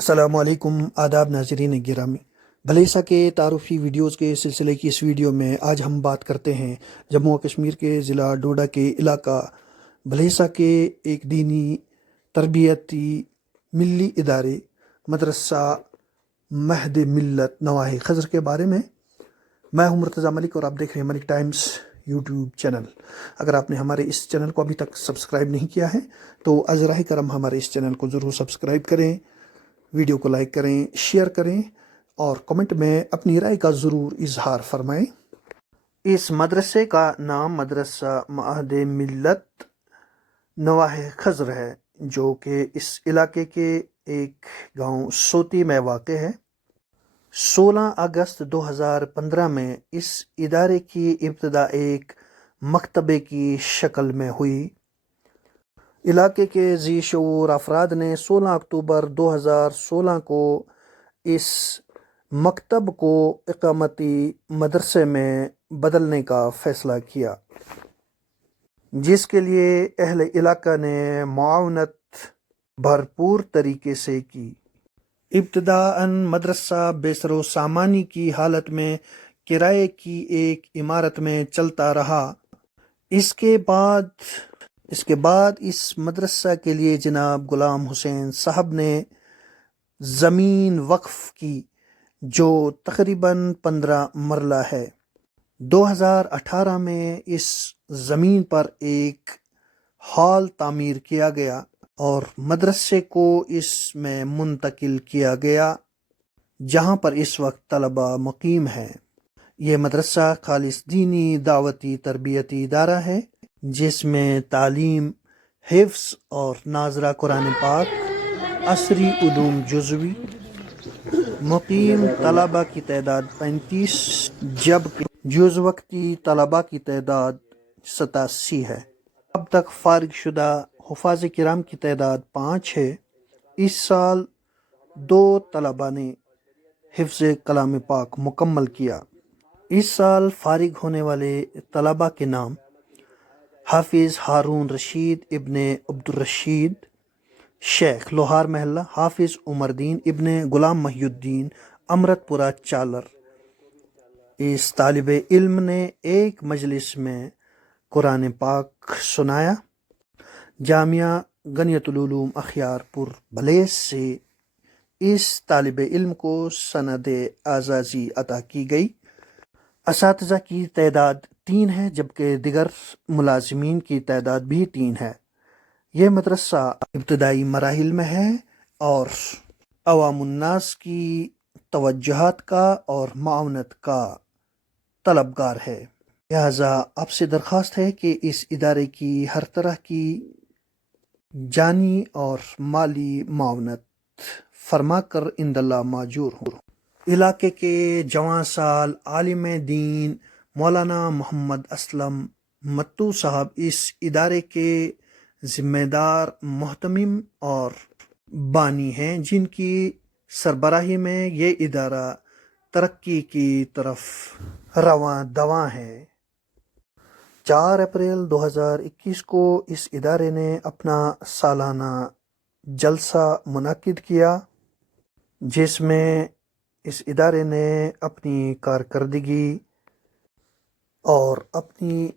السلام علیکم، آداب ناظرین گرامی۔ بھلیسا کے تعارفی ویڈیوز کے سلسلے کی اس ویڈیو میں آج ہم بات کرتے ہیں جموں و کشمیر کے ضلع ڈوڈا کے علاقہ بھلیسا کے ایک دینی تربیتی ملی ادارے مدرسہ مہد ملت نواح خضر کے بارے میں۔ میں ہوں مرتضیٰ ملک اور آپ دیکھ رہے ہیں ملک ٹائمز یوٹیوب چینل۔ اگر آپ نے ہمارے اس چینل کو ابھی تک سبسکرائب نہیں کیا ہے تو از راہ کرم ہمارے اس چینل کو ضرور سبسکرائب کریں، ویڈیو کو لائک کریں، شیئر کریں اور کمنٹ میں اپنی رائے کا ضرور اظہار فرمائیں۔ اس مدرسے کا نام مدرسہ مہد ملت نواح خضر ہے، جو کہ اس علاقے کے ایک گاؤں سوتی میں واقع ہے۔ 16 اگست 2015 میں اس ادارے کی ابتدا ایک مکتبے کی شکل میں ہوئی۔ علاقے کے ذی شعور افراد نے 16 اکتوبر 2016 کو اس مکتب کو اقامتی مدرسے میں بدلنے کا فیصلہ کیا، جس کے لیے اہل علاقہ نے معاونت بھرپور طریقے سے کی۔ ابتداءً مدرسہ بسر و سامانی کی حالت میں کرائے کی ایک عمارت میں چلتا رہا۔ اس کے بعد اس مدرسہ کے لیے جناب غلام حسین صاحب نے زمین وقف کی، جو تقریباً 15 مرلہ ہے۔ 2018 میں اس زمین پر ایک ہال تعمیر کیا گیا اور مدرسے کو اس میں منتقل کیا گیا، جہاں پر اس وقت طلبہ مقیم ہیں۔ یہ مدرسہ خالص دینی دعوتی تربیتی ادارہ ہے، جس میں تعلیم، حفظ اور ناظرہ قرآن پاک، عصری علوم جزوی، مقیم طلبہ کی تعداد 35 جبکہ جز وقتی طلبہ کی تعداد 87 ہے۔ اب تک فارغ شدہ حفاظ کرام کی تعداد 5 ہے۔ اس سال 2 طلبہ نے حفظ کلام پاک مکمل کیا۔ اس سال فارغ ہونے والے طلبہ کے نام: حافظ ہارون رشید ابن عبدالرشید شیخ لوہار محلہ، حافظ عمر دین ابن غلام محی الدین امرت پورہ چالر۔ اس طالب علم نے ایک مجلس میں قرآن پاک سنایا۔ جامعہ غنیت العلوم اخیار پور بھلیس سے اس طالب علم کو سند اعزازی عطا کی گئی۔ اساتذہ کی تعداد 3 ہے، جبکہ دیگر ملازمین کی تعداد بھی 3 ہے۔ یہ مدرسہ ابتدائی مراحل میں ہے اور عوام الناس کی توجہات کا اور معاونت کا طلبگار ہے۔ لہٰذا آپ سے درخواست ہے کہ اس ادارے کی ہر طرح کی جانی اور مالی معاونت فرما کر عند اللہ ماجور ہوں۔ علاقے کے جواں سال عالم دین مولانا محمد اسلم متو صاحب اس ادارے کے ذمہ دار، محتمم اور بانی ہیں، جن کی سربراہی میں یہ ادارہ ترقی کی طرف رواں دواں ہے۔ 4 اپریل 2021 کو اس ادارے نے اپنا سالانہ جلسہ منعقد کیا، جس میں اس ادارے نے اپنی کارکردگی اور اپنی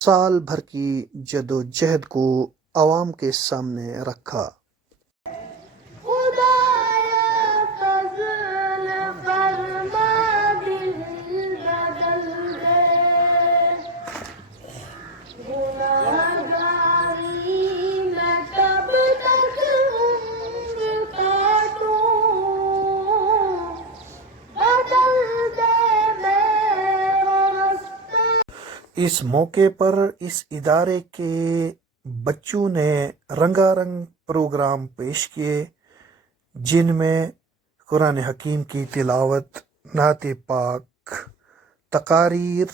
سال بھر کی جد و جہد کو عوام کے سامنے رکھا۔ اس موقع پر اس ادارے کے بچوں نے رنگا رنگ پروگرام پیش کیے، جن میں قرآن حکیم کی تلاوت، نعت پاک، تقاریر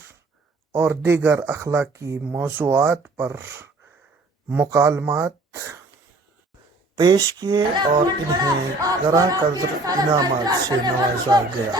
اور دیگر اخلاقی موضوعات پر مکالمات پیش کیے اور انہیں گراں قدر انعامات سے نوازا گیا۔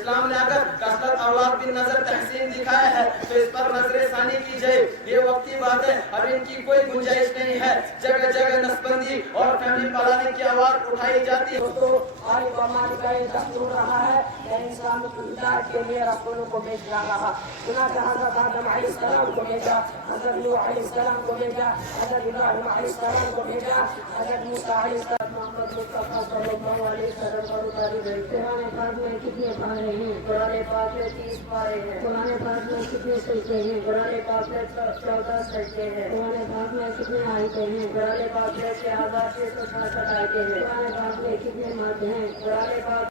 اسلام نے اگر کثرت اولاد بھی نظر تحسین دکھایا ہے تو اس پر نظر ثانی کی جائے. یہ وقتی بات ہے, اب ان کی کوئی گنجائش نہیں ہے. جگہ جگہ نسبندی اور فیملی پلاننگ کی آواز اٹھائی جاتی ہے. تو آل برمان کا یہ دستور رہا ہے کہ انسان کی ہدایت کے لیے رسولوں کو بھیجا رہا. چنانچہ حضرت آدم علیہ السلام کو بھیجا, حضرت نوح علیہ السلام کو بھیجا, حضرت ابراہیم علیہ السلام کو بھیجا, حضرت موسیٰ علیہ السلام, محمد مصطفیٰ صلی اللہ علیہ وسلم پر اتاری گئی. قرآن پاک میں کتنے پارے ہیں؟ قرآن پاک میں 30 پارے ہیں. قرآن پاک میں کتنے سجدے ہیں؟ قرآن پاک میں 14 سجدے ہیں. قرآن پاک میں کتنے آیتیں ہیں؟ قرآن پاک میں 6666 آیتیں ہیں. قرآن پاک میں کتنے مد ہیں؟ قرآن پاک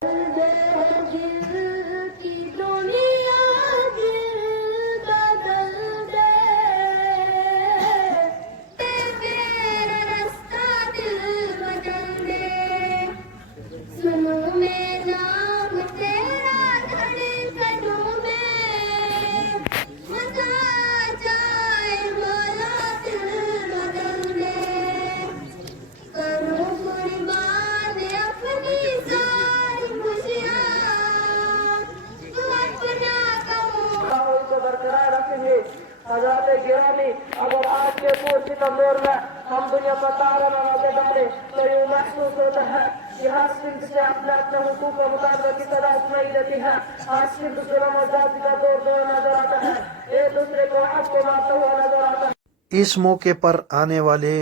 حضرات گرامی, اگر آج کے پورتم دور میں ہم دنیا پر تارہ لگاتے ڈالیں تو یہ محسوس ہوتا ہے کہ ہر صنف سے اپنے اپنے حقوق و مطالبہ کی تلاش نہیں رہتی ہے. ہر صنف ظلم و زیادتی کا دور دور نظر آتا ہے, ایک دوسرے کو حق کو مارتا ہوا نظر آتا ہے. اس موقع پر آنے والے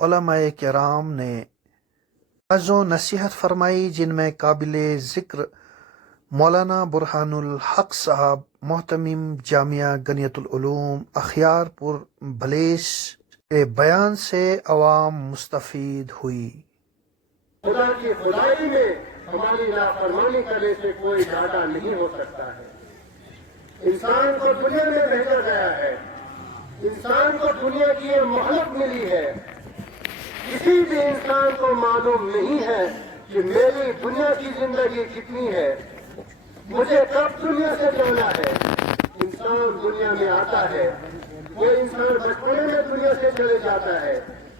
علماء کرام نے وعظ و نصیحت فرمائی, جن میں قابل ذکر مولانا برہان الحق صاحب محتمم جامعہ غنیت العلوم اخیار پور بھلیس کے بیان سے عوام مستفید ہوئی. خدا کی خدائی میں ہماری نافرمانی کرنے سے کوئی گھاٹا نہیں ہو سکتا ہے. انسان کو دنیا میں بھیجا گیا ہے, انسان کو دنیا کی یہ مہلت ملی ہے. کسی بھی انسان کو معلوم نہیں ہے کہ میری دنیا کی زندگی کتنی ہے, مجھے کب دنیا سے جانا ہے. انسان دنیا میں آتا ہے, کوئی انسان بچپنے میں دنیا سے چلے جاتا ہے,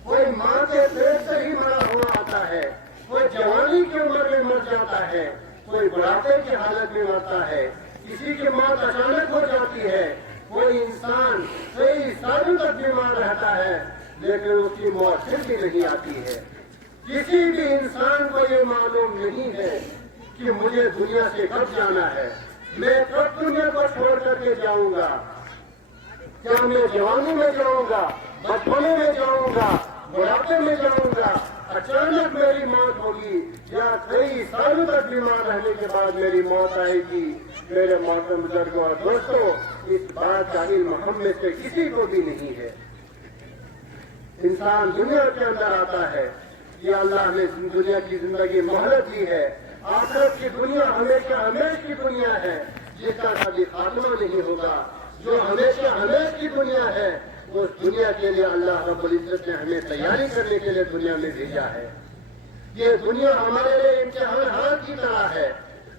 کوئی ماں کے پیٹ سے ہی مرا ہوا آتا ہے, کوئی جوانی کی عمر میں مر جاتا ہے, کوئی بڑھاپے کی حالت میں مرتا ہے, کسی کی موت اچانک ہو جاتی ہے, کوئی انسان کئی سالوں تک بیمار رہتا ہے لیکن اس کی موت پھر بھی نہیں آتی ہے. کسی بھی انسان کو یہ معلوم نہیں ہے کہ مجھے دنیا سے کب جانا ہے, میں کب دنیا کو چھوڑ کر کے جاؤں گا. کیا میں جوانی میں جاؤں گا, بچپنے میں جاؤں گا, بڑھاپے میں جاؤں گا, اچانک میری موت ہوگی, یا کئی سالوں تک بیمار رہنے کے بعد میری موت آئے گی. میرے محترم بزرگوں اور دوستوں, اس بات کا علم ہم میں سے کسی کو بھی نہیں ہے. انسان دنیا کے اندر آتا ہے, یہ اللہ نے دنیا کی زندگی مہلت دی ہے. آخرت کی دنیا ہمیشہ ہمیش کی دنیا ہے, جس کا کبھی خاتمہ نہیں ہوگا. جو ہمیشہ ہمیش کی دنیا ہے, اس دنیا کے لیے اللہ رب العزت نے ہمیں تیاری کرنے کے لیے دنیا میں بھیجا ہے. یہ دنیا ہمارے لیے امتحان ہار کی طرح ہے.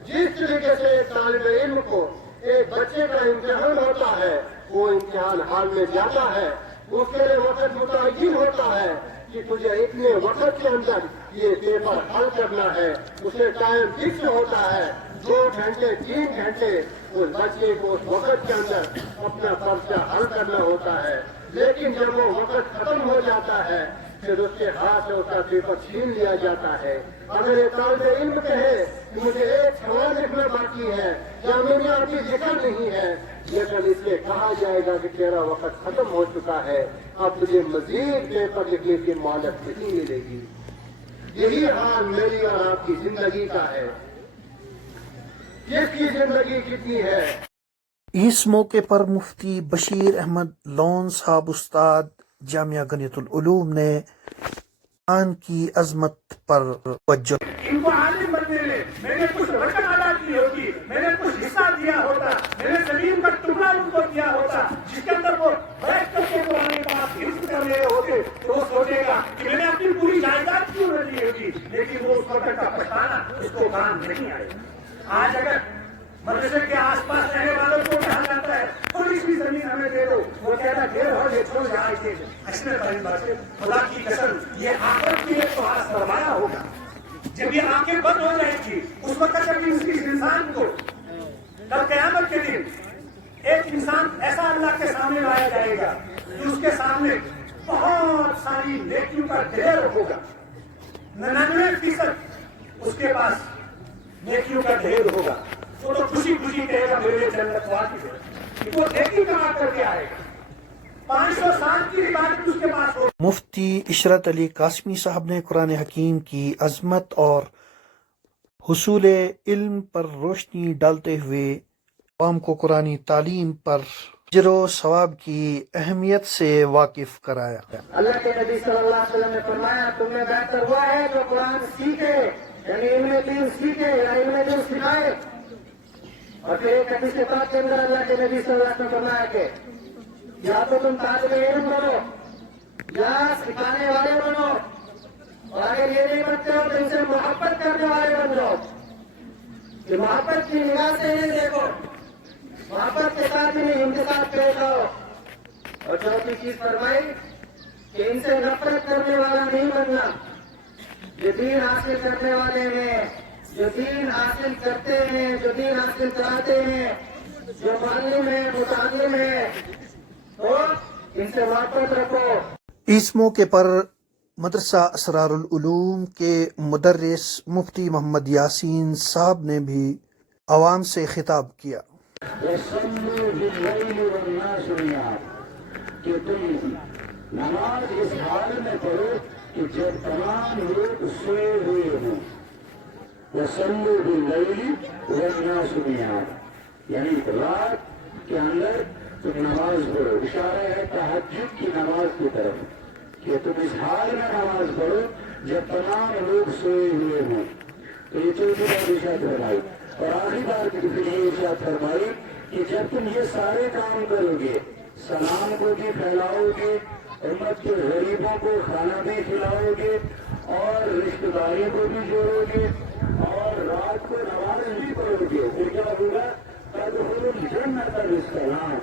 جس طریقے سے ایک طالب علم کو ایک بچے کا امتحان ہوتا ہے, وہ امتحان حال میں جاتا ہے, اس کے لیے وقت متعین ہوتا ہے کہ تجھے اتنے وقت کے اندر یہ پیپر حل کرنا ہے. اسے ٹائم فکس ہوتا ہے, 2 گھنٹے 3 گھنٹے اس بچے کو اس وقت کے اندر اپنا پرچہ حل کرنا ہوتا ہے. لیکن جب وہ وقت ختم ہو جاتا ہے, پھر اس کے ہاتھ سے اس کا پیپر چھین لیا جاتا ہے. اگر یہ طالب علم کہے کہ مجھے ایک سوال لکھنا باقی ہے یا میں نے ابھی لکھا نہیں ہے, لیکن اس سے کہا جائے گا کہ تیرا وقت ختم ہو چکا ہے, اب تجھے مزید پیپر لکھنے کی مہلت نہیں ملے گی. یہی حال میری اور آپ کی زندگی کا ہے. کس کی زندگی کتنی ہے. اس موقع پر مفتی بشیر احمد لون صاحب استاد جامعہ غنیت العلوم نے قرآن کی عظمت پر توجہ. ان کو عالم بننے میں نے کچھ رقم ادا کی ہوگی, میں نے کچھ حصہ دیا ہوتا, میں نے زمین کا ٹکڑا ان کو دیا ہوتا جس کے اندر وہ بیٹھ کر کے قرآن پاک حفظ کر رہے ہوتے, تو وہ سوچے گا کہ میں نے اپنی پوری جائیداد کیوں نہ دی ہوگی. لیکن وہ اس وقت کا پچھتانا اس کو کام نہیں آئے. آج اگر مدرسے کے آس پاس رہنے والوں کو کہا جاتا ہے تھوڑی سی زمین ہمیں دے دو, وہ کہتا دیر ہو یہ چھوڑ جائے تھے. اصل خدا کی قسم یہ آخرت کی ایک تو آس فرمایا ہوگا. جب یہ آنکھیں بند ہو جائیں گی اس وقت جب اس انسان کو کل قیامت کے دن ایک انسان ایسا اللہ کے سامنے لایا جائے گا کہ اس کے سامنے بہت ساری نیکیوں کا ڈھیر ہوگا، 99% اس کے پاس نیکیوں کا ڈھیر ہوگا. وہ تو خوشی خوشی کہے گا میرے جنت واجب ہے، وہ نیکی کما کر کے آئے گا. 500 سال کی عبادت اس کے پاس ہوگی. مفتی عشرت علی قاسمی صاحب نے قرآن حکیم کی عظمت اور حصول علم پر روشنی ڈالتے ہوئے عوام کو قرآنی تعلیم پر اجر و ثواب کی اہمیت سے واقف کرایا. اللہ کے نبی صلی اللہ علیہ وسلم نے فرمایا تمہیں بہتر ہوا ہے جو قرآن سیکھے، یعنی علم دین سیکھے یا علم دین سکھائے. اور پھر ایک حدیث پاک کے اندر اللہ کے نبی صلی اللہ علیہ وسلم نے فرمایا کہ یا تو تم طالب علم بنو یا سکھانے والے بنو، اور اگر یہ نہیں بنتے ہو تو ان سے محبت کرنے والے بن جاؤ. کہ محبت کی نگاہ سے نہیں دیکھو، محبت کے ساتھ انہیں امتساط پیش آؤ. اور چوتھی چیز فرمائی کہ ان سے نفرت کرنے والا نہیں بننا. جو دین حاصل کرنے والے ہیں، جو دین حاصل کرتے ہیں، جو دین حاصل کراتے ہیں، جو معلم ہیں، متعلم ہیں، تو ان سے محبت رکھو. اس موقع پر مدرسہ اسرار العلوم کے مدرس مفتی محمد یاسین صاحب نے بھی عوام سے خطاب کیا. وَصَلُّوا بِاللَّيْلِ وَالنَّاسُ نِيَامٌ، کہ تم نماز اس حال میں پڑھو کہ جب تمام لوگ سوئے ہوئے ہوں. وَصَلُّوا بِاللَّيْلِ وَالنَّاسُ نِيَامٌ، یعنی رات کے اندر تم نماز پڑھو. اشارہ ہے تہجد کی نماز کی طرف کہ تم اس حال میں نماز پڑھو جب تمام لوگ سوئے ہوئے ہوں. تو یہ چوتھی بات ارشاد فرمائی. اور آخری بار کی پھر یہ ارشاد فرمائی کہ جب تم یہ سارے کام کرو گے، سلام کو بھی پھیلاؤ گے، امت کے غریبوں کو کھانا بھی کھلاؤ گے، اور رشتہ داری کو بھی جوڑو گے، اور رات کو نماز بھی پڑھو گے، پھر کیا ہوگا؟ تدخلوا الجنۃ بسلام،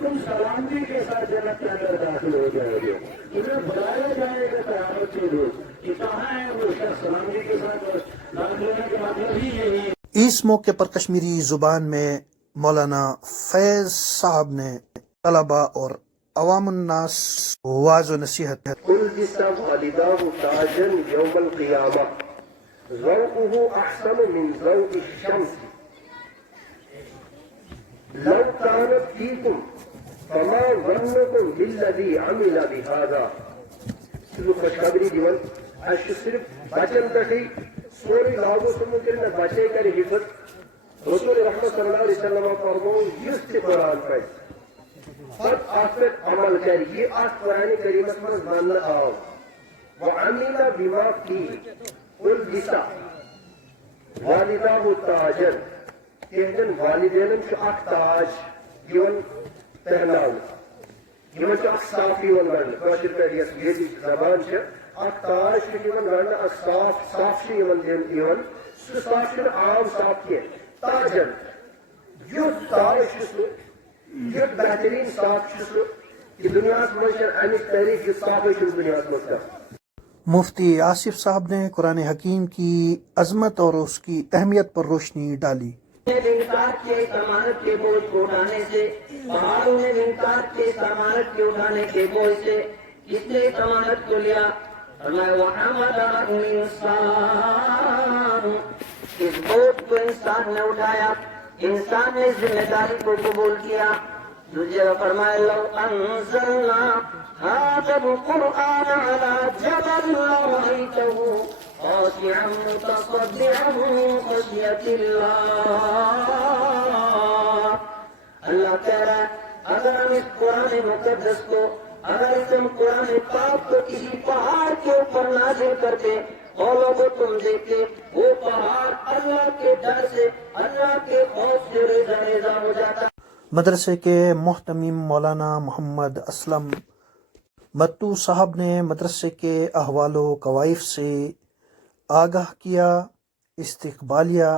تم سلامتی کے ساتھ جنت کے اندر داخل ہو جاؤ گے. تمہیں بلایا جائے گا قیامت کے روز کہ کہاں ہے وہ شخص سلامتی کے ساتھ داخل ہونے کا مطلب ہی یہی ہے. اس موقع پر کشمیری زبان میں مولانا فیض صاحب نے طلباء اور عوام الناس واعظ و نصیحت. البس والداه تاجا يوم القيامة ضوءه أحسن من ضوء الشمس لو كانت فيكم فما ظنكم بالذي عمل بهذا. خوشخبری دیون اس صرف بچن پہ سوری لاگو ممکن نہ بچے کر حفظ. رسول رحمت صلی اللہ علیہ وسلم فرمو یس تہ قرآن پہ پتہ ات پہ عمل کر یہ ات قرآن کریمس من ون آو وعمل بما فيه البس والداه تاجا. تہندین والدین اخ تاج دون پہناؤ، یہ صافی ونشر پہ یہ زبان اخ تاج ون صاف صاف سہ صاف عام صاف کی تاجن یھ تاج سہ بہترین صاف سہ کہ دنیا مجھ امچ تعریف یہ صاف دنیا مجھ. مفتی آصف صاحب نے قرآن حکیم کی عظمت اور اس کی اہمیت پر روشنی ڈالی. انکار کے امانت کے بوجھ کو اٹھانے سے، پہاڑوں نے انکار کے امانت کے اٹھانے کے بوجھ سے کس نے اس امانت کو لیا؟ فرمایا وَحَمَلَهُ الْإِنسَانُ، اس بوجھ کو انسان نے اٹھایا، انسان نے ذمہ داری کو قبول کیا. دوسری جگہ فرمایا لو انزلنا هذا القرآن على جبل لرأيته خاشعا متصدعا من خشية الله. اللہ کہہ رہا ہے اگر ہم اس قرآن مقدس کو، اگر ہم قرآن پاک کو کسی پہاڑ کے اوپر نازل کرتے اور لوگوں تم دیکھتے وہ پہاڑ اللہ کے ڈر سے، اللہ کے خوف سے ریزہ ریزہ ہو جاتا. مدرسے کے محتمم مولانا محمد اسلم متو صاحب نے مدرسے کے احوال و کوائف سے آگاہ کیا، استقبالیہ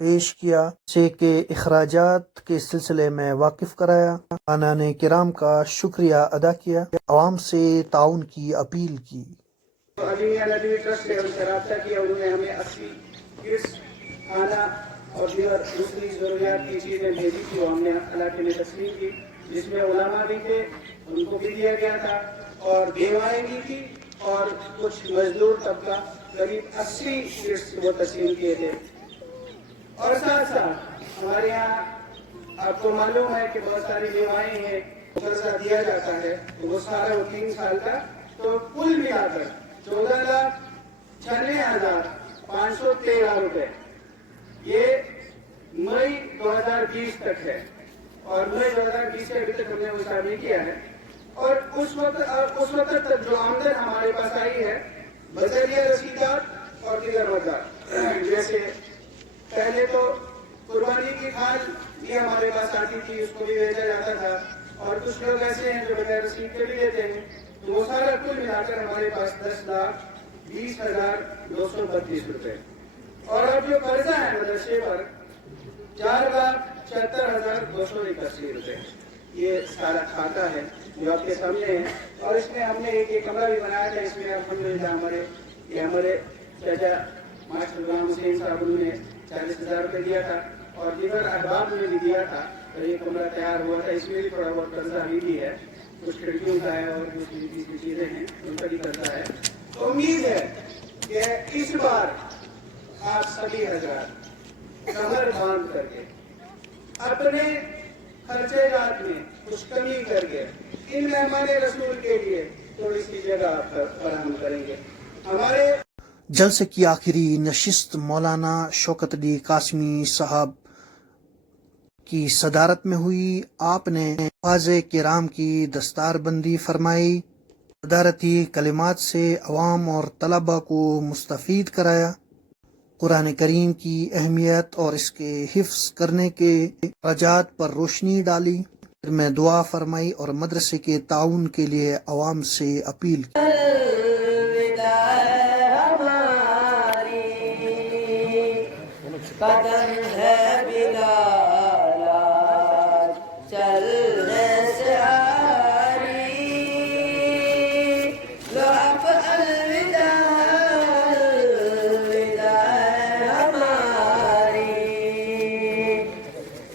پیش کیا، سے کے اخراجات کے سلسلے میں واقف کرایا، خانان کرام کا شکریہ ادا کیا، عوام سے تعاون کی اپیل کی. علی ندوی ٹرسٹ نے ہم سے رابطہ کیا، انہوں نے ہمیں 80 کس کھانا اور دیگر دوسری ضروریات کی چیزیں بھیجی تھی، وہ ہم نے علاقے میں تقسیم کی، جس میں علماء بھی تھے، ان کو بھی دیا گیا تھا، اور بیوائیں بھی تھی، اور کچھ مزدور طبقہ قریب 80 کٹس وہ تقسیم کیے تھے۔ اور ساتھ ساتھ ہمارے یہاں آپ کو معلوم ہے کہ بہت ساری بیوائیں ہیں، قرضہ دیا جاتا ہے، تو وہ سارا وہ 3 سال کا، تو کل ملا کر 14,96,513 روپے یہ مئی 2020 تک ہے، اور مئی 2020 سے ابھی تک ہم نے وہ حساب نہیں کیا ہے۔ اور اس وقت تک جو آمدن ہمارے پاس آئی ہے بذریعہ رسیدات اور دیگر وجہ، جیسے پہلے تو قربانی کی کھال بھی ہمارے پاس آتی تھی، اس کو بھی بھیجا جاتا تھا، اور کچھ لوگ ایسے ہیں جو بغیر رسید کے بھی دیتے ہیں، تو وہ سارا کل ملا کر ہمارے پاس 10,20,232 روپے۔ اور اب جو قرضہ ہے مدرسے پر 4,76,281 روپے، یہ سارا کھاتا ہے جو آپ کے سامنے ہے۔ اور اس میں ہم نے ایک کمرہ بھی بنایا تھا، اس میں الحمدللہ ہمارے چاچا ماسٹر غلام حسین صاحب انہوں نے 40,000 روپے دیا تھا، اور دیگر احباب نے بھی دیا تھا، تو یہ کمرہ تیار ہوا تھا، اس میں بھی تھوڑا بہت قرضہ بھی ہے، کچھ کھڑکیوں کا ہے اور کچھ چیزیں ہیں ان کا بھی قرضہ ہے۔ تو امید ہے کہ اس بار آپ سبھی حضرات کمر باندھ کر کے اپنے خرچے جات میں کچھ کمی کر کے ان مہمان رسول کے لیے تھوڑی سی جگہ آپ فراہم کریں گے۔ ہمارے جلسے کی آخری نشست مولانا شوکت علی قاسمی صاحب کی صدارت میں ہوئی۔ آپ نے حفاظ کرام کی دستار بندی فرمائی، صدارتی کلمات سے عوام اور طلباء کو مستفید کرایا، قرآن کریم کی اہمیت اور اس کے حفظ کرنے کے اخراجات پر روشنی ڈالی، پھر میں دعا فرمائی اور مدرسے کے تعاون کے لیے عوام سے اپیل کی۔ قدم ہے بلالا چلنے سے آری، لو اب الوداع ہماری،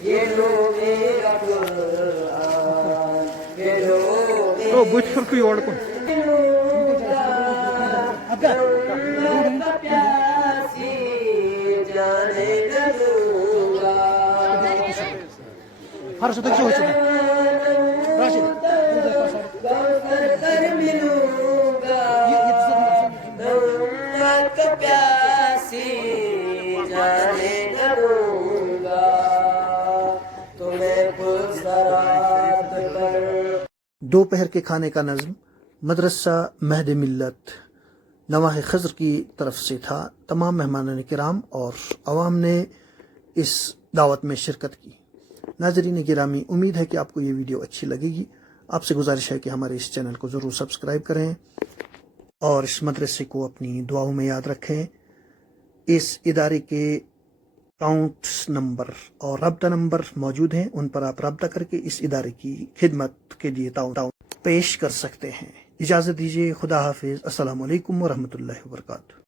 یہ لو میرا قرآن، یہ لو پیاسی جانے لگوں کر ملوں گا، امت پیاسی جانے لگوں گا، تمہیں پرسرات پر۔ دوپہر کے کھانے کا نظم مدرسہ مہد ملت نواح خضر کی طرف سے تھا۔ تمام مہمانان کرام اور عوام نے اس دعوت میں شرکت کی۔ ناظرین گرامی، امید ہے کہ آپ کو یہ ویڈیو اچھی لگے گی۔ آپ سے گزارش ہے کہ ہمارے اس چینل کو ضرور سبسکرائب کریں اور اس مدرسے کو اپنی دعاؤں میں یاد رکھیں۔ اس ادارے کے اکاؤنٹس نمبر اور رابطہ نمبر موجود ہیں، ان پر آپ رابطہ کر کے اس ادارے کی خدمت کے لیے تعاون پیش کر سکتے ہیں۔ اجازت دیجیے، خدا حافظ، السلام علیکم ورحمۃ اللہ وبرکاتہ۔